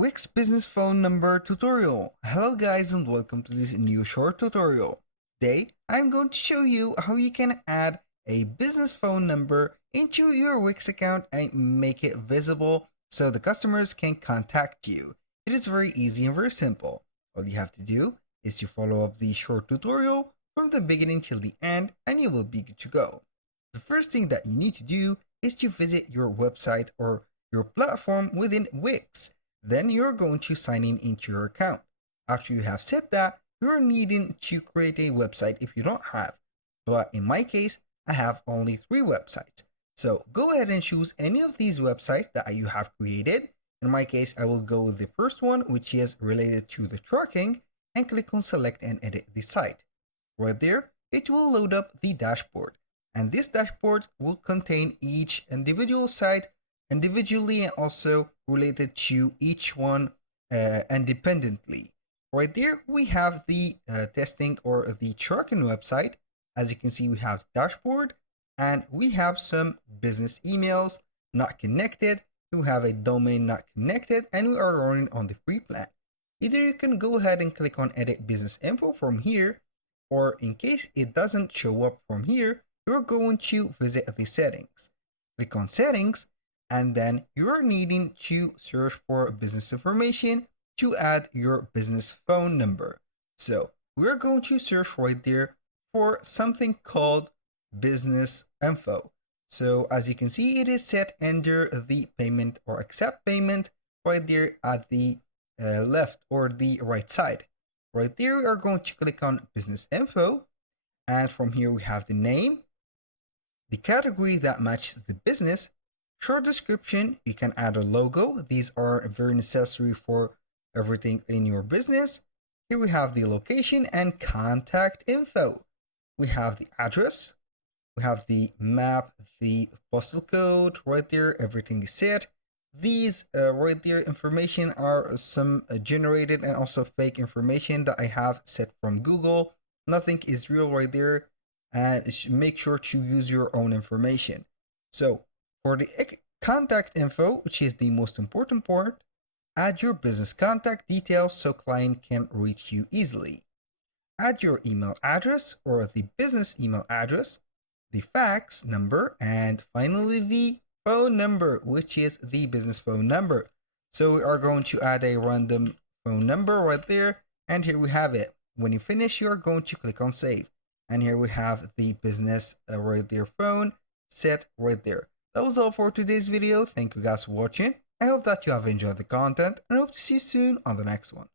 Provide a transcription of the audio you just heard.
Wix Business Phone Number tutorial. Hello guys and welcome to this new short tutorial. Today I'm going to show you how you can add a business phone number into your Wix account and make it visible so the customers can contact you. It is very easy and very simple. All you have to do is to follow up the short tutorial from the beginning till the end and you will be good to go. The first thing that you need to do is to visit your website or your platform within Wix. Then you're going to sign in into your account. After you have said that, you're needing to create a website if you don't have. But in my case, I have only 3 websites. So go ahead and choose any of these websites that you have created. In my case, I will go with the first one, which is related to the tracking, and click on select and edit the site. Right there, it will load up the dashboard. And this dashboard will contain each individual site individually and also related to each one independently. Right there, we have the testing or the tracking website. As you can see, we have dashboard and we have some business emails not connected. We have a domain not connected and we are running on the free plan. Either you can go ahead and click on edit business info from here, or in case it doesn't show up from here, you're going to visit the settings. Click on settings and then you're needing to search for business information to add your business phone number. So we're going to search right there for something called business info. So as you can see, it is set under the payment or accept payment right there at the left or the right side. Right there, we are going to click on business info. And from here, we have the name, the category that matches the business, short description. You can add a logo. These are very necessary for everything in your business. Here we have the location and contact info. We have the address. We have the map, the postal code right there. Everything is set. These right there information are some generated and also fake information that I have set from Google. Nothing is real right there. And make sure to use your own information. So for the contact info, which is the most important part, add your business contact details so client can reach you easily. Add your email address or the business email address, the fax number, and finally the phone number, which is the business phone number. So we are going to add a random phone number right there, and here we have it. When you finish, you are going to click on save. And here we have the business right there phone set right there. That was all for today's video. Thank you guys for watching. I hope that you have enjoyed the content and I hope to see you soon on the next one.